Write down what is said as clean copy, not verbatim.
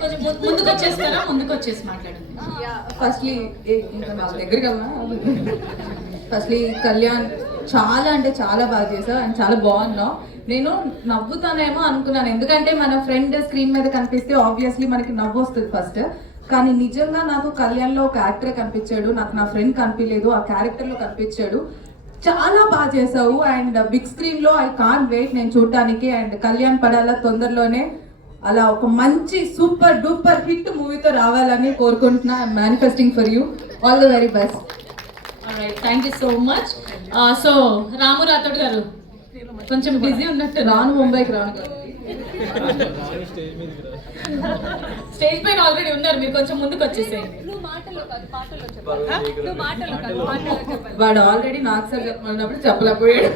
కొంచెం ముందుకు వచ్చేస్తారా, ముందుకు వచ్చేసి మాట్లాడండి. ఫస్ట్లీ ఇంకా నా దగ్గరికి వెళ్ళా. ఫస్ట్లీ కళ్యాణ్ చాలా అంటే చాలా బాగా చేసావు అండ్ చాలా బాగున్నావు. నేను నవ్వుతానేమో అనుకున్నాను, ఎందుకంటే మన ఫ్రెండ్ స్క్రీన్ మీద కనిపిస్తే ఆబ్వియస్లీ మనకి నవ్వు వస్తుంది ఫస్ట్. కానీ నిజంగా నాకు కళ్యాణ్లో ఒక యాక్టర్ కనిపించాడు, నాకు నా ఫ్రెండ్ కనిపించలేదు, ఆ క్యారెక్టర్లో కనిపించాడు. చాలా బాగా చేసావు అండ్ బిగ్ స్క్రీన్లో ఐ కాంట్ వెయిట్ నేను చూడటానికి. అండ్ కళ్యాణ్ పడాలా తొందరలోనే అలా ఒక మంచి సూపర్ డూపర్ హిట్ మూవీతో రావాలని కోరుకుంటున్నా. I'm manifesting for you. All the very best. Thank you so much. So Ramu Rathod garu కొంచెం బిజీ ఉన్నట్టు. రాను, ముంబైకి రాను. స్టేజ్ పైన ఆల్రెడీ ఉన్నారు, మీరు కొంచెం ముందుకు వచ్చేసేయండి. వాడు ఆల్రెడీ నాకు సార్ చెప్పమన్నప్పుడు చెప్పలేకపోయాడు.